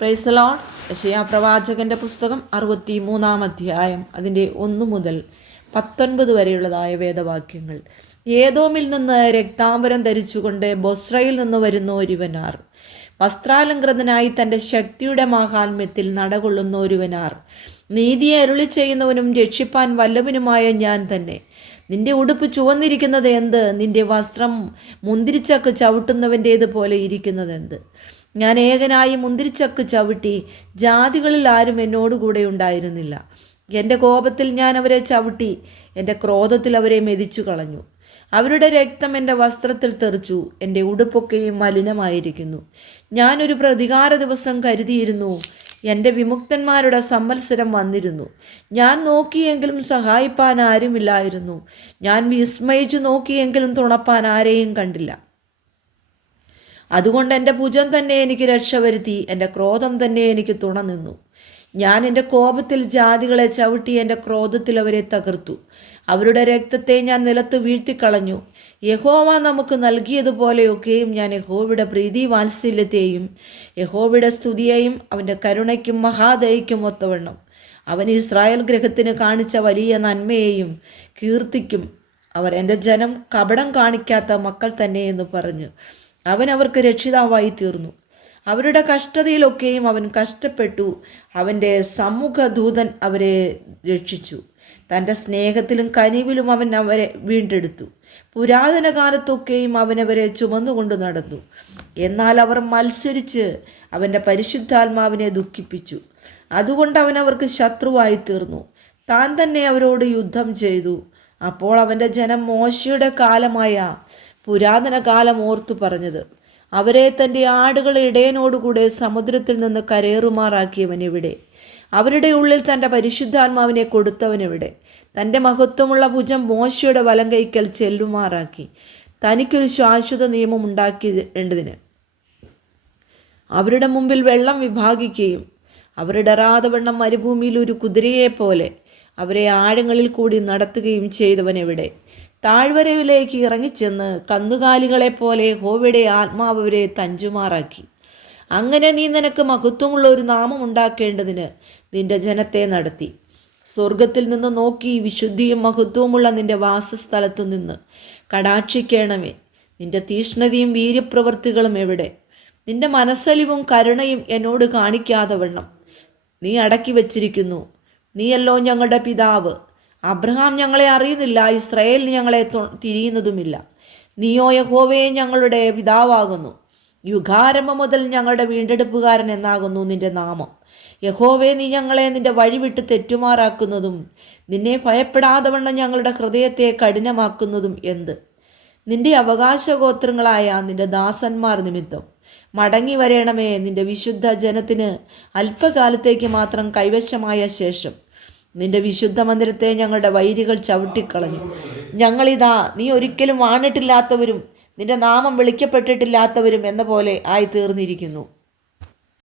Praise the Lord. യെശയ്യാ പ്രവാചകന്റെ പുസ്തകം 63-ാം അധ്യായം അതിൻ്റെ 1 മുതൽ 19 വരെയുള്ളതായ വേദവാക്യങ്ങൾ. ഏദോമിൽ നിന്ന് രക്താംബരം ധരിച്ചുകൊണ്ട് ബൊസ്രയിൽ നിന്ന് വരുന്ന ഒരുവനാർ, വസ്ത്രാലങ്കൃതനായി തൻ്റെ ശക്തിയുടെ മാഹാത്മ്യത്തിൽ നടകൊള്ളുന്ന ഒരുവനാർ. നീതിയെ അരുളി ചെയ്യുന്നവനും രക്ഷിപ്പാൻ വല്ലവനുമായ ഞാൻ തന്നെ. നിന്റെ ഉടുപ്പ് ചുവന്നിരിക്കുന്നത് എന്ത്? നിന്റെ വസ്ത്രം മുന്തിരിച്ചക്ക് ചവിട്ടുന്നവൻ്റേതുപോലെ ഇരിക്കുന്നതെന്ത്? ഞാൻ ഏകനായി മുന്തിരിച്ചക്ക് ചവിട്ടി, ജാതികളിൽ ആരും എന്നോടുകൂടെ ഉണ്ടായിരുന്നില്ല. എൻ്റെ കോപത്തിൽ ഞാൻ അവരെ ചവിട്ടി, എൻ്റെ ക്രോധത്തിൽ അവരെ മെതിച്ചു കളഞ്ഞു. അവരുടെ രക്തം എൻ്റെ വസ്ത്രത്തിൽ തെറിച്ചു, എൻ്റെ ഉടുപ്പൊക്കെയും മലിനമായിരിക്കുന്നു. ഞാനൊരു പ്രതികാര ദിവസം കരുതിയിരുന്നു, എൻ്റെ വിമുക്തന്മാരുടെ സംവത്സരം വന്നിരുന്നു. ഞാൻ നോക്കിയെങ്കിലും സഹായിപ്പാൻ ആരുമില്ലായിരുന്നു. ഞാൻ വിസ്മയിച്ചു നോക്കിയെങ്കിലും തുണപ്പാൻ ആരെയും കണ്ടില്ല. അതുകൊണ്ട് എൻ്റെ ഭുജം തന്നെ എനിക്ക് രക്ഷ വരുത്തി, എൻ്റെ ക്രോധം തന്നെ എനിക്ക് തുണ നിന്നു. ഞാൻ എൻ്റെ കോപത്തിൽ ജാതികളെ ചവിട്ടി, എൻ്റെ ക്രോധത്തിൽ അവരെ തകർത്തു. അവരുടെ രക്തത്തെ ഞാൻ നിലത്ത് വീഴ്ത്തിക്കളഞ്ഞു. യഹോവ നമുക്ക് നൽകിയതുപോലെയൊക്കെയും ഞാൻ യഹോവയുടെ പ്രീതി വാത്സല്യത്തെയും യഹോവയുടെ സ്തുതിയെയും അവൻ്റെ കരുണയ്ക്കും മഹാദയയ്ക്കും ഒത്തവണ്ണം അവൻ ഇസ്രായേൽ ഗൃഹത്തിന് കാണിച്ച വലിയ നന്മയെയും കീർത്തിക്കും. അവർ എൻ്റെ ജനം കപടം കാണിക്കാത്ത മക്കൾ തന്നെ എന്ന് പറഞ്ഞു അവൻ അവർക്ക് രക്ഷിതാവായി തീർന്നു. അവരുടെ കഷ്ടതയിലൊക്കെയും അവൻ കഷ്ടപ്പെട്ടു. അവൻ്റെ സമ്മുഖദൂതൻ അവരെ രക്ഷിച്ചു. തൻ്റെ സ്നേഹത്തിലും കനിവിലും അവൻ അവരെ വീണ്ടെടുത്തു. പുരാതന കാലത്തൊക്കെയും അവനവരെ ചുമന്നുകൊണ്ട് നടന്നു. എന്നാൽ അവർ മത്സരിച്ച് അവൻ്റെ പരിശുദ്ധാത്മാവിനെ ദുഃഖിപ്പിച്ചു. അതുകൊണ്ട് അവൻ അവർക്ക് ശത്രുവായി തീർന്നു. താൻ തന്നെ അവരോട് യുദ്ധം ചെയ്തു. അപ്പോൾ അവൻ്റെ ജനം മോശയുടെ കാലമായ പുരാതന കാലം ഓർത്തു പറഞ്ഞത്, അവരെ തൻ്റെ ആടുകളെ ഇടയനോടുകൂടെ സമുദ്രത്തിൽ നിന്ന് കരേറുമാറാക്കിയവനെവിടെ? അവരുടെ ഉള്ളിൽ തൻ്റെ പരിശുദ്ധാത്മാവിനെ കൊടുത്തവനെവിടെ? തൻ്റെ മഹത്വമുള്ള ഭുജം മോശയുടെ വലം കൈക്കൽ ചെല്ലുമാറാക്കി തനിക്കൊരു ശാശ്വത നിയമം ഉണ്ടാക്കിയതിന് അവരുടെ മുമ്പിൽ വെള്ളം വിഭാഗിക്കുകയും അവരുടെ റാതവണ്ണം മരുഭൂമിയിൽ ഒരു കുതിരയെപ്പോലെ അവരെ ആഴങ്ങളിൽ കൂടി നടത്തുകയും ചെയ്തവനെവിടെ? താഴ്വരയിലേക്ക് ഇറങ്ങിച്ചെന്ന് കന്നുകാലികളെപ്പോലെ യഹോവയുടെ ആത്മാവ് അവരെ തഞ്ചുമാറാക്കി. അങ്ങനെ നീ നിനക്ക് മഹത്വമുള്ള ഒരു നാമം ഉണ്ടാക്കേണ്ടതിന് നിന്റെ ജനത്തെ നടത്തി. സ്വർഗത്തിൽ നിന്ന് നോക്കി വിശുദ്ധിയും മഹത്വമുള്ള നിന്റെ വാസസ്ഥലത്തു നിന്ന് കടാക്ഷിക്കണമേ. നിന്റെ തീഷ്ണതയും വീര്യപ്രവൃത്തികളും എവിടെ? നിന്റെ മനസ്സലിവും കരുണയും എന്നോട് കാണിക്കാതെ വണ്ണം നീ അടക്കി വച്ചിരിക്കുന്നു. നീയല്ലോ ഞങ്ങളുടെ പിതാവ്. അബ്രഹാം ഞങ്ങളെ അറിയുന്നില്ല, ഇസ്രായേൽ ഞങ്ങളെ തിരിയുന്നതുമില്ല. നീയോ യഹോവയെ ഞങ്ങളുടെ പിതാവാകുന്നു. യുഗാരംഭം മുതൽ ഞങ്ങളുടെ വീണ്ടെടുപ്പുകാരൻ എന്നാകുന്നു നിന്റെ നാമം. യഹോവേ, നീ ഞങ്ങളെ നിന്റെ വഴി വിട്ട് തെറ്റുമാറാക്കുന്നതും നിന്നെ ഭയപ്പെടാതെ വണ്ണം ഞങ്ങളുടെ ഹൃദയത്തെ കഠിനമാക്കുന്നതും എന്ത്? നിന്റെ അവകാശഗോത്രങ്ങളായ നിന്റെ ദാസന്മാർ നിമിത്തം മടങ്ങി വരേണമേ. നിന്റെ വിശുദ്ധ ജനത്തിന് അല്പകാലത്തേക്ക് മാത്രം കൈവശമായ ശേഷം നിന്റെ വിശുദ്ധ മന്ദിരത്തെ ഞങ്ങളുടെ വൈരികൾ ചവിട്ടിക്കളഞ്ഞു. ഞങ്ങളിതാ നീ ഒരിക്കലും വാണിട്ടില്ലാത്തവരും നിന്റെ നാമം വിളിക്കപ്പെട്ടിട്ടില്ലാത്തവരും എന്ന പോലെ ആയി തീർന്നിരിക്കുന്നു.